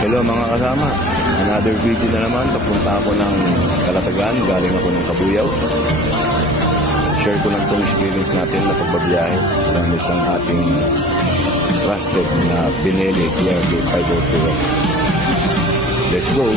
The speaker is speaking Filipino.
Hello mga kasama, another video na naman. Papunta ako ng Calatagan, galing ako ng Kabuyaw. Share ko lang itong experience natin na pagbabiyahe gamit ang ating trusted na Benelli TRD 502X. Let's go!